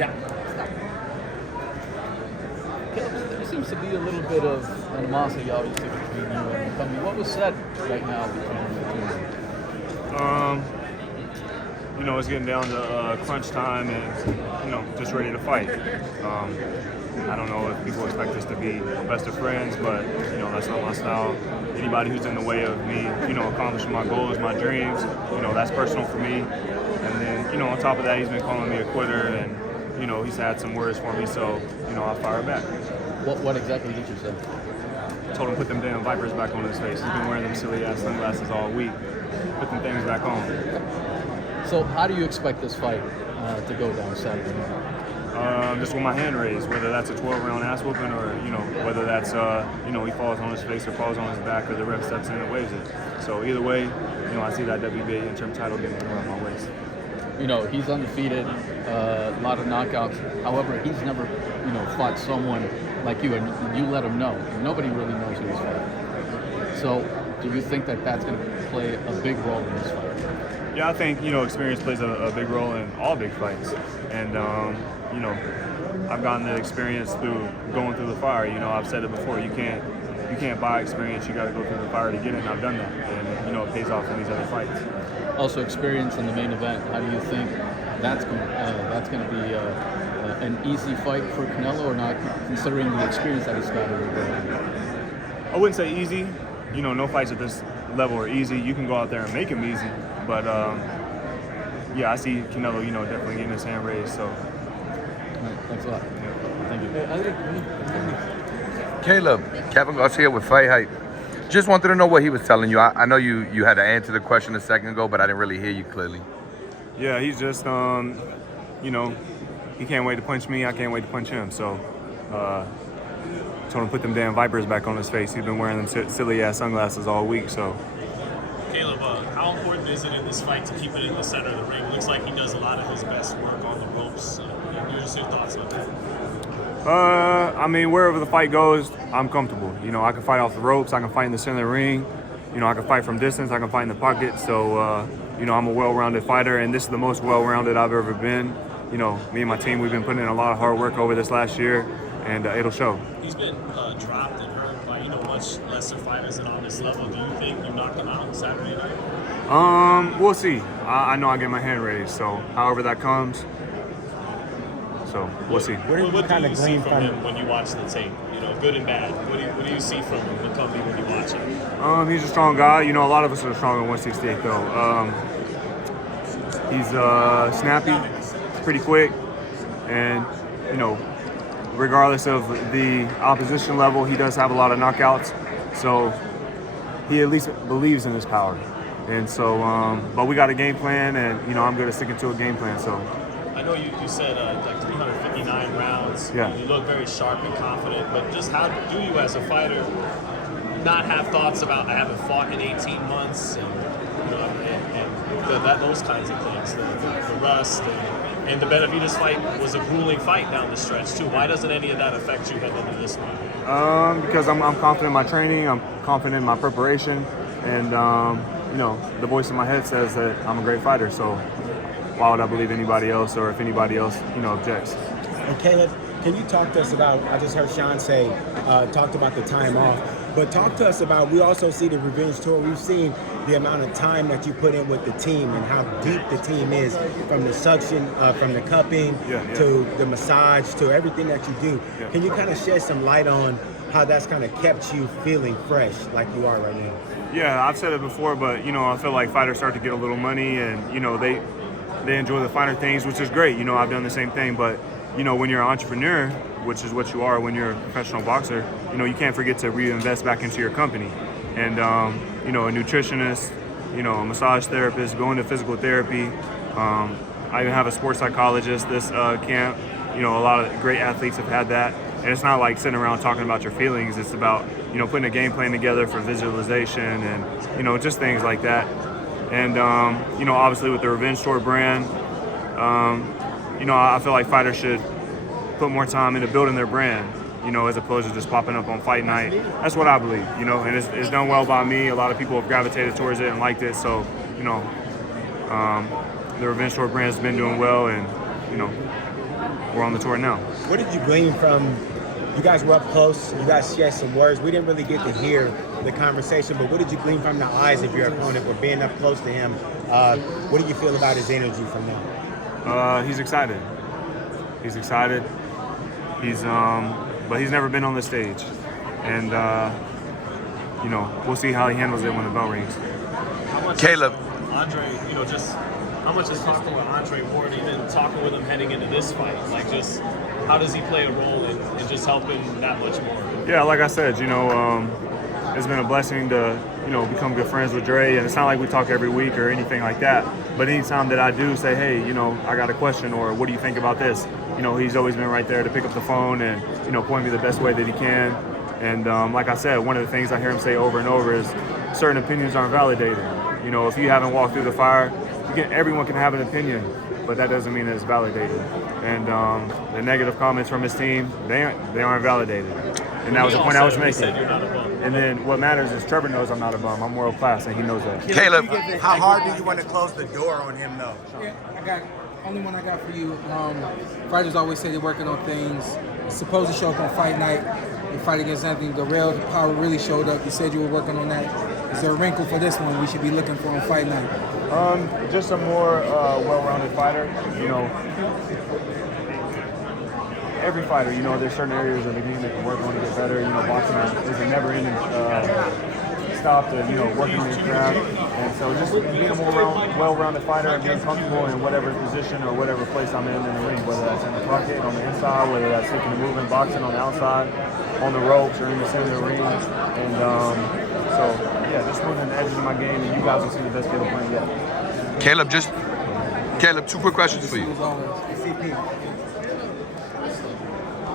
Yeah. There seems to be a little bit of animosity, obviously, between you and McCumby. What was said right now between the two? It's getting down to crunch time and, just ready to fight. I don't know if people expect us to be best of friends, but, that's not my style. Anybody who's in the way of me, accomplishing my goals, my dreams, that's personal for me. And then, on top of that, he's been calling me a quitter and, he's had some words for me, so, I'll fire back. What exactly did you say? I told him put them damn Vipers back on his face. He's been wearing them silly-ass sunglasses all week. Put them things back on. So how do you expect this fight to go down Saturday night? Just with my hand raised, whether that's a 12-round ass whooping or, whether that's, he falls on his face or falls on his back or the ref steps in and waves it. So either way, I see that WBA interim title getting around my waist. He's undefeated, a lot of knockouts. However, he's never, fought someone like you, and you let him know. Nobody really knows who he's fighting. So do you think that that's going to play a big role in this fight? Yeah, I think, experience plays a big role in all big fights. And, I've gotten the experience through going through the fire. I've said it before, you can't buy experience, you got to go through the fire to get it, and I've done that. And, it pays off in these other fights. Also, experience in the main event. How do you think that's going to be an easy fight for Canelo or not, considering the experience that he's got in the ring? I wouldn't say easy. No fights at this level are easy. You can go out there and make them easy. But, I see Canelo, definitely getting his hand raised. So, all right, thanks a lot. Thank you. Caleb, Kevin Garcia with Fight Hype. Just wanted to know what he was telling you. I know you had to answer the question a second ago, but I didn't really hear you clearly. Yeah, he's just, he can't wait to punch me. I can't wait to punch him. So, told him to put them damn Vipers back on his face. He's been wearing them silly-ass sunglasses all week, so. Caleb, how important is it in this fight to keep it in the center of the ring? It looks like he does a lot of his best work on the ropes. What are your thoughts on that? Wherever the fight goes, I'm comfortable. I can fight off the ropes. I can fight in the center of the ring. I can fight from distance. I can fight in the pocket. So, I'm a well-rounded fighter, and this is the most well-rounded I've ever been. Me and my team, we've been putting in a lot of hard work over this last year, and it'll show. He's been dropped and hurt by, much lesser fighters than on this level. Do you think you knock him out on Saturday night? We'll see. I know I get my hand raised, so however that comes. So we'll see. What do you see from him when you watch the tape? Good and bad. What do you see from McCumby when you watch him? He's a strong guy. A lot of us are strong at 168 though. He's snappy, pretty quick, and regardless of the opposition level, he does have a lot of knockouts. So he at least believes in his power. And so, but we got a game plan, and I'm good at sticking to a game plan. So. I know you said like 359 rounds. Yeah. You look very sharp and confident, but just how do you as a fighter not have thoughts about I haven't fought in 18 months and those kinds of things, the rust and the Benavidez fight was a grueling fight down the stretch too. Why doesn't any of that affect you heading into this one? Because I'm confident in my training, I'm confident in my preparation, and the voice in my head says that I'm a great fighter. So why would I believe anybody else, or if anybody else, objects? And Caleb, can you talk to us about, I just heard Sean say, talked about the time off, but talk to us about, we also see the Revenge Tour. We've seen the amount of time that you put in with the team and how deep the team is, from the suction, from the cupping, to the massage, to everything that you do. Yeah. Can you kind of shed some light on how that's kind of kept you feeling fresh like you are right now? Yeah, I've said it before, but, I feel like fighters start to get a little money and, they enjoy the finer things, which is great. I've done the same thing, but, when you're an entrepreneur, which is what you are when you're a professional boxer, you can't forget to reinvest back into your company. And, a nutritionist, a massage therapist, going to physical therapy. I even have a sports psychologist this camp. A lot of great athletes have had that. And it's not like sitting around talking about your feelings. It's about, putting a game plan together for visualization and, just things like that. And, obviously with the Revenge Tour brand, I feel like fighters should put more time into building their brand, as opposed to just popping up on fight night. That's what I believe, and it's done well by me. A lot of people have gravitated towards it and liked it. So, the Revenge Tour brand has been doing well, and, we're on the tour now. What did you glean from? You guys were up close. You guys shared some words. We didn't really get to hear the conversation, but what did you glean from the eyes of your opponent for being up close to him? What do you feel about his energy from that? He's excited. He's excited. But he's never been on the stage, and we'll see how he handles it when the bell rings. How much Caleb. Andre, just how much is talking with Andre Ward, even talking with him heading into this fight? Like, just how does he play a role in just helping that much more? Yeah, like I said, it's been a blessing to, become good friends with Dre, and it's not like we talk every week or anything like that. But anytime that I do say, hey, I got a question, or what do you think about this? He's always been right there to pick up the phone and, point me the best way that he can. And like I said, one of the things I hear him say over and over is certain opinions aren't validated. If you haven't walked through the fire, everyone can have an opinion, but that doesn't mean that it's validated. And the negative comments from his team, they aren't validated. And that was the point I was making. And then what matters is Trevor knows I'm not a bum. I'm world class, and he knows that. Caleb. How hard do you want to close the door on him, though? Yeah, only one I got for you. Fighters always say they're working on things. It's supposed to show up on fight night. You fight against Anthony Guerrero, the power really showed up. You said you were working on that. Is there a wrinkle for this one we should be looking for on fight night? Just a more well-rounded fighter. Every fighter, there's certain areas of the game that can work on to get better. Boxing is a never-ending stop to, working on your craft. And so just being a more well-rounded fighter and being comfortable in whatever position or whatever place I'm in the ring, whether that's in the pocket, on the inside, whether that's taking a move and boxing on the outside, on the ropes, or in the center of the ring. And just moving the edges of my game, and you guys will see the best game of playing yet. Caleb, 2 quick questions for you. CP.